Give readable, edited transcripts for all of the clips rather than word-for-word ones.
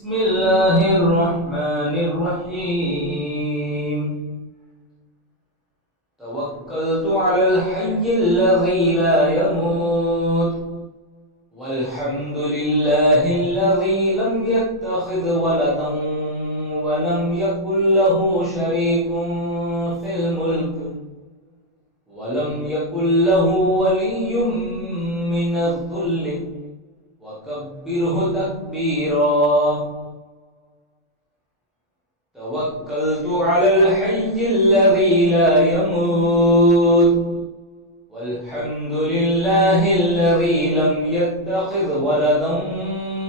بسم الله الرحمن الرحيم. توكلت على الحي الذي لا يموت، والحمد لله الذي لم يتخذ ولدا ولم يكن له شريك في الملك، ولم يكن له ولي من الذل، وكبره تكبيرا. توكلت على الحي الذي لا يموت، والحمد لله الذي لم يتخذ ولدا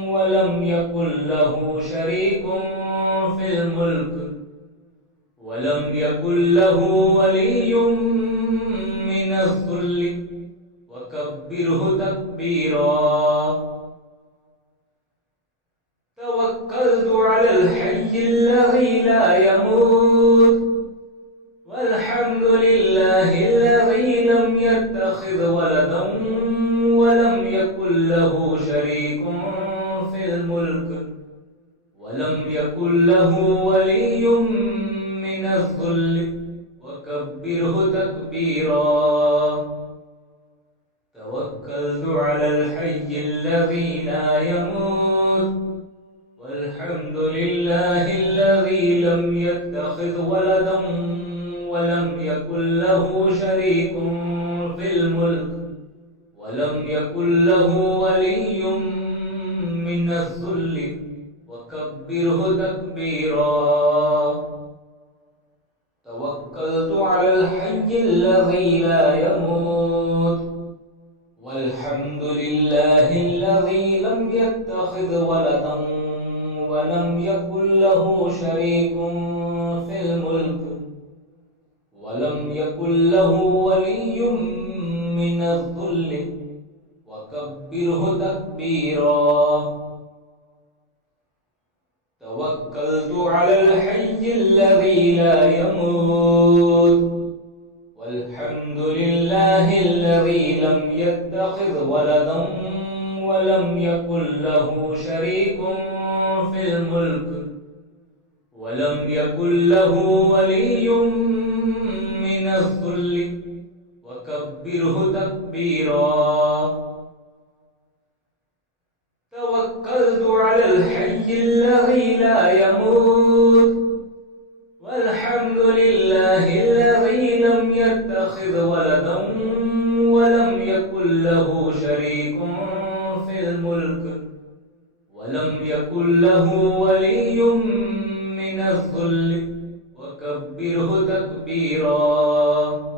ولم يكن له شريك في الملك، ولم يكن له ولي من الذل، وكبره تكبيرا. توكلت على الحي الذي لا يموت، والحمد لله الذي لم يتخذ ولدا ولم يكن له شريك في الملك، ولم يكن له ولي من الذل، وكبره تكبيرا. توكلت على الحي الذي لا يموت، والحمد لله الذي لم يتخذ ولدا ولم يكن له شريك في الملك، ولم يكن له ولي من الذل، وكبره تكبيرا. توكلت على الحي الذي لا يموت، والحمد لله الذي لم يتخذ ولدا ولم يكن له شريك في الملك، ولم يكن له ولي من الذل، وكبره تكبيرا. توكلت على الحي الذي لا يموت، والحمد لله الذي لم يتخذ ولدا ولم يكن له شريك في الملك، ولم يكن له ولي من الذل، وكبره تكبيرا. توكلت على الحي الذي لا يموت، والحمد لله الذي لم يتخذ ولدا ولم يكن له شريك في الملك، ولم يكن له ولي من الذل، وكبره تكبيرا.